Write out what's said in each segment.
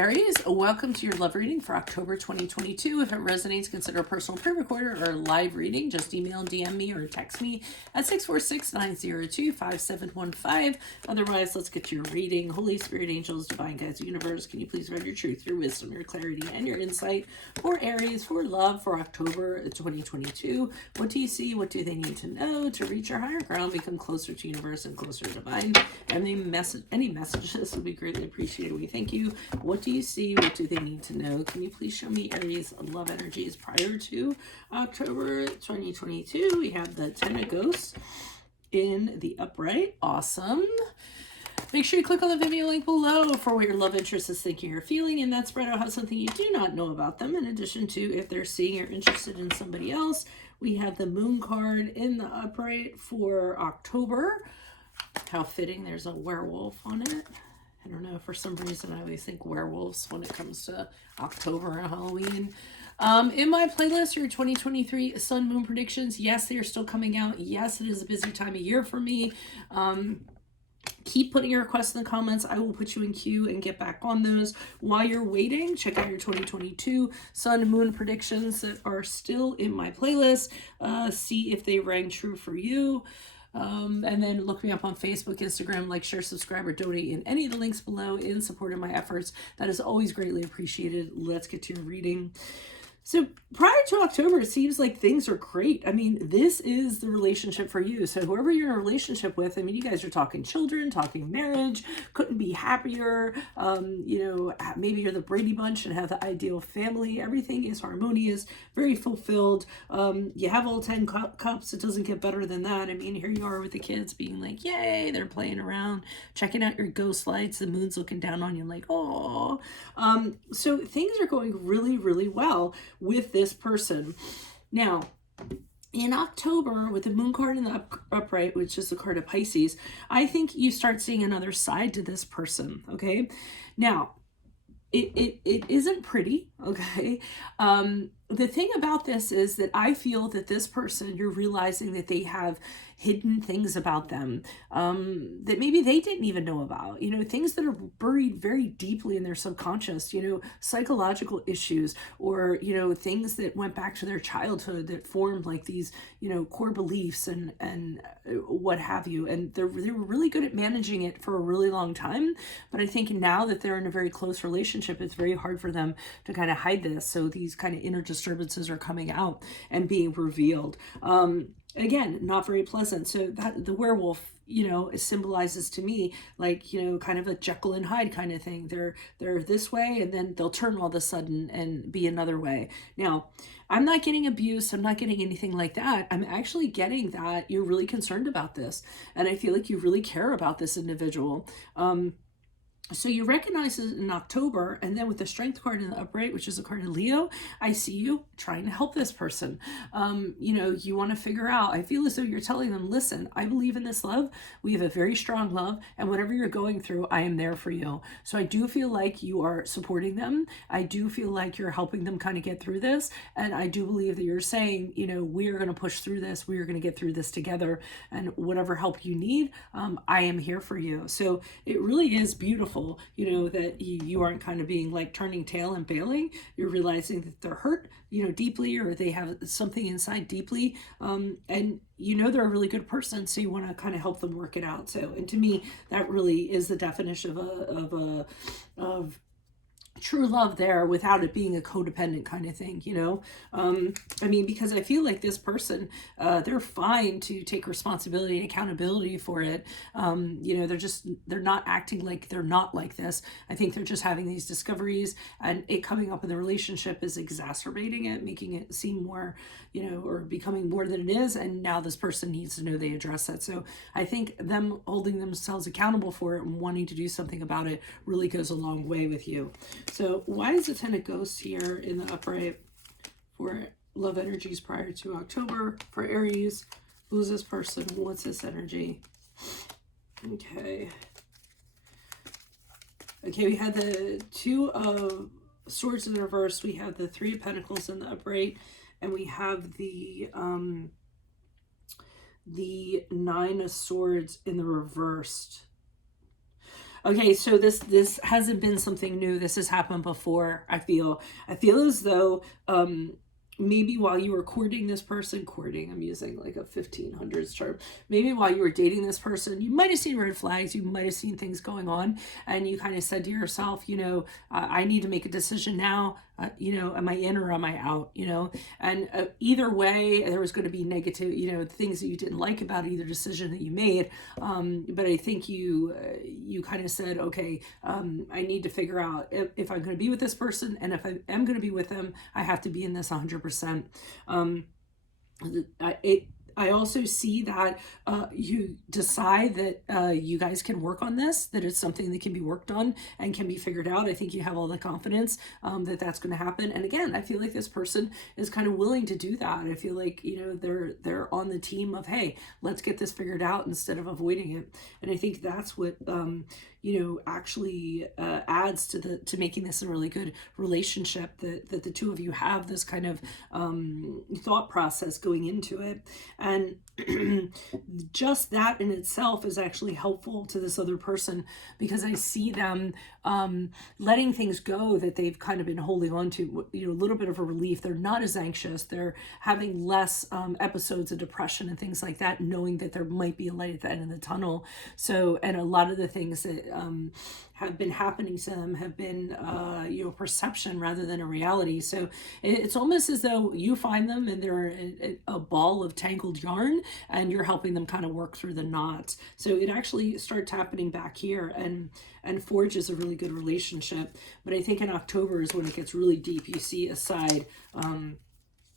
Aries, welcome to your love reading for October 2022. If it resonates, consider a personal pre-recorder or live reading. Just email, DM me, or text me at 646-902-5715. Otherwise, let's get to your reading. Holy Spirit, angels, divine guides, universe, can you please read your truth, your wisdom, your clarity, and your insight for Aries, for love, for October 2022? What do you see? What do they need to know to reach your higher ground, become closer to universe and closer to divine? And any messages would be greatly appreciated. We thank you. What do you see? What do they need to know? Can you please show me Aries love energies prior to October 2022? We have the Ten of Ghosts in the upright. Awesome. Make sure you click on the Venmo link below for what your love interest is thinking or feeling, and that spread out how something you do not know about them. In addition to if they're seeing or interested in somebody else, we have the Moon card in the upright for October. How fitting, there's a werewolf on it. I don't know, for some reason I always think werewolves when it comes to October and Halloween. In my playlist, your 2023 Sun Moon predictions, yes, they are still coming out. Yes, it is a busy time of year for me. Keep putting your requests in the comments. I will put you in queue and get back on those. While you're waiting, check out your 2022 Sun Moon predictions that are still in my playlist. See if they rang true for you. And then look me up on Facebook, Instagram, like, share, subscribe, or donate in any of the links below in support of my efforts. That is always greatly appreciated. Let's get to your reading. So prior to October, it seems like things are great. I mean, this is the relationship for you. So whoever you're in a relationship with, I mean, you guys are talking children, talking marriage, couldn't be happier. Maybe you're the Brady Bunch and have the ideal family. Everything is harmonious, very fulfilled. You have all 10 cups. It doesn't get better than that. I mean, here you are with the kids being like, yay, they're playing around, checking out your ghost lights. The moon's looking down on you like, oh. So things are going really, really well with this person. Now, in October, with the Moon card in the upright, which is the card of Pisces, I think you start seeing another side to this person, okay? Now, it isn't pretty, okay? The thing about this is that I feel that this person, you're realizing that they have hidden things about them that maybe they didn't even know about, things that are buried very deeply in their subconscious, psychological issues, or, things that went back to their childhood that formed like these, core beliefs and what have you. And they were really good at managing it for a really long time. But I think now that they're in a very close relationship, it's very hard for them to kind of hide this. So these kind of inner disturbances are coming out and being revealed. Again, not very pleasant. So that the werewolf, symbolizes to me like, kind of a Jekyll and Hyde kind of thing. They're this way and then they'll turn all of a sudden and be another way. Now, I'm not getting abuse. I'm not getting anything like that. I'm actually getting that you're really concerned about this. And I feel like you really care about this individual. So you recognize it in October, and then with the Strength card in the upright, which is a card of Leo, I see you trying to help this person. You want to figure out, I feel as though you're telling them, listen, I believe in this love. We have a very strong love, and whatever you're going through, I am there for you. So I do feel like you are supporting them. I do feel like you're helping them kind of get through this. And I do believe that you're saying, we are going to push through this. We are going to get through this together. And whatever help you need, I am here for you. So it really is beautiful. That you aren't kind of being like turning tail and bailing. You're realizing that they're hurt, deeply, or they have something inside deeply. And they're a really good person. So you want to kind of help them work it out. So, and to me, that really is the definition of true love there, without it being a codependent kind of thing, because I feel like this person, they're fine to take responsibility and accountability for it. They're not acting like they're not like this. I think they're just having these discoveries, and it coming up in the relationship is exacerbating it, making it seem more, or becoming more than it is. And now this person needs to know they address that. So I think them holding themselves accountable for it and wanting to do something about it really goes a long way with you. So why is the Ten of Ghosts here in the upright for love energies prior to October for Aries? Who's this person? What's this energy? Okay, we had the Two of Swords in the reverse. We have the Three of Pentacles in the upright, and we have the Nine of Swords in the reversed. Okay, so this hasn't been something new. This has happened before. I feel as though maybe while you were courting this person, courting, I'm using like a 1500s term. Maybe while you were dating this person, you might have seen red flags, you might have seen things going on, and you kind of said to yourself, I need to make a decision now. Am I in or am I out? And either way, there was going to be negative, things that you didn't like about either decision that you made. But I think you kind of said, okay, I need to figure out if I'm going to be with this person, and if I am going to be with them, I have to be in this 100%. I also see that you decide that you guys can work on this, that it's something that can be worked on and can be figured out. I think you have all the confidence that that's going to happen. And again, I feel like this person is kind of willing to do that. I feel like, they're on the team of, hey, let's get this figured out instead of avoiding it. And I think that's what, actually adds to making this a really good relationship, that the two of you have this kind of thought process going into it. And just that in itself is actually helpful to this other person, because I see them letting things go that they've kind of been holding on to, a little bit of a relief. They're not as anxious. They're having less episodes of depression and things like that, knowing that there might be a light at the end of the tunnel. So, and a lot of the things that have been happening to them have been, perception rather than a reality. So it's almost as though you find them and they're a ball of tangled yarn, and you're helping them kind of work through the knots. So it actually starts happening back here and forges a really good relationship. But I think in October is when it gets really deep. You see a side,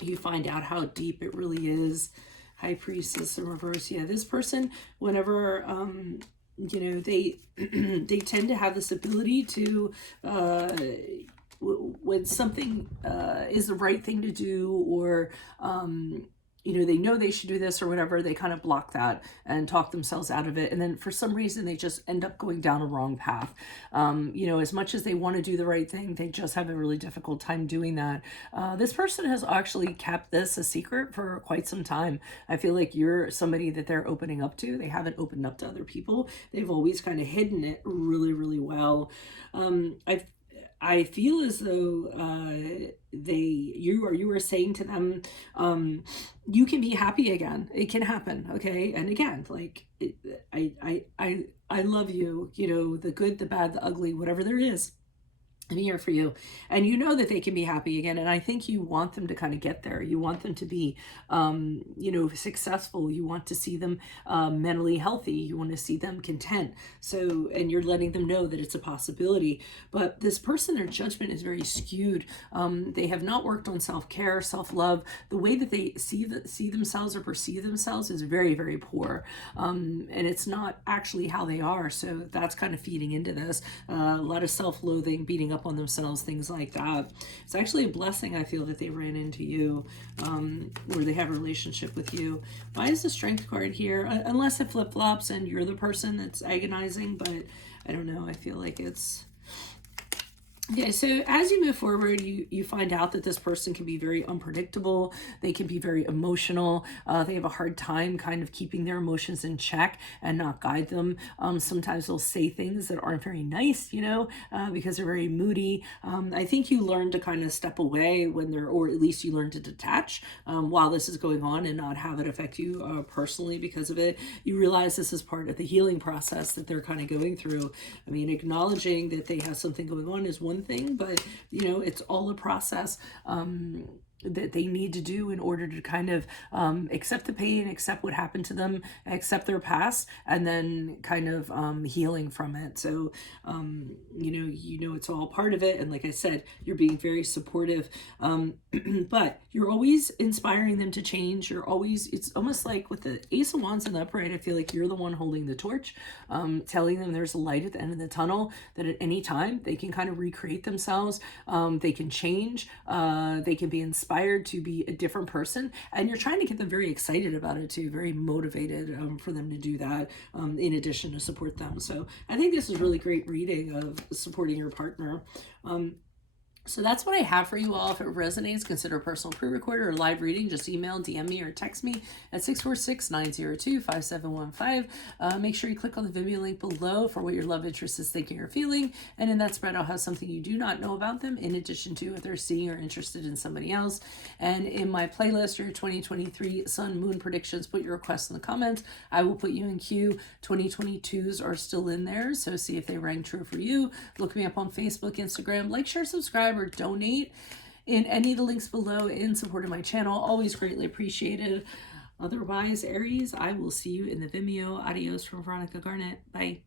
you find out how deep it really is. High Priestess in reverse. Yeah, this person, whenever they they tend to have this ability to when something is the right thing to do, or they know they should do this or whatever, they kind of block that and talk themselves out of it. And then for some reason, they just end up going down a wrong path. As much as they want to do the right thing, they just have a really difficult time doing that. This person has actually kept this a secret for quite some time. I feel like you're somebody that they're opening up to. They haven't opened up to other people. They've always kind of hidden it really, really well. I feel as though you were saying to them, you can be happy again. It can happen, okay? And again, like I love you. The good, the bad, the ugly, whatever there is, I'm here for you. And you know that they can be happy again. And I think you want them to kind of get there. You want them to be, successful. You want to see them mentally healthy. You want to see them content. So, and you're letting them know that it's a possibility. But this person, their judgment is very skewed. They have not worked on self-care, self-love. The way that they see themselves or perceive themselves is very, very poor. And it's not actually how they are. So that's kind of feeding into this. A lot of self-loathing, beating up on themselves, things like that. It's actually a blessing, I feel, that they ran into you, or they have a relationship with you. Why is the Strength card here? Unless it flip-flops and you're the person that's agonizing, but I don't know. I feel like it's... Okay, so as you move forward, you find out that this person can be very unpredictable. They can be very emotional. They have a hard time kind of keeping their emotions in check and not guide them. Sometimes they'll say things that aren't very nice, because they're very moody. I think you learn to kind of step away or at least you learn to detach while this is going on and not have it affect you personally because of it. You realize this is part of the healing process that they're kind of going through. I mean, acknowledging that they have something going on is one thing, but it's all a process that they need to do in order to kind of accept the pain, accept what happened to them, accept their past, and then kind of healing from it. So it's all part of it. And like I said, you're being very supportive, but you're always inspiring them to change. It's almost like with the Ace of Wands in the upright, I feel like you're the one holding the torch, telling them there's a light at the end of the tunnel, that at any time they can kind of recreate themselves. They can change. They can be inspired to be a different person, and you're trying to get them very excited about it too, very motivated for them to do that, in addition to support them. So I think this is really great reading of supporting your partner. So that's what I have for you all. If it resonates, consider a personal pre-recorded or live reading. Just email, DM me, or text me at 646-902-5715. Make sure you click on the Vimeo link below for what your love interest is thinking or feeling. And in that spread, I'll have something you do not know about them in addition to if they're seeing or interested in somebody else. And in my playlist, your 2023 Sun Moon predictions, put your requests in the comments. I will put you in queue. 2022s are still in there, so see if they rang true for you. Look me up on Facebook, Instagram, like, share, subscribe, or donate in any of the links below in support of my channel. Always greatly appreciated. Otherwise, Aries, I will see you in the Vimeo. Adios from Veronica Garnet. Bye.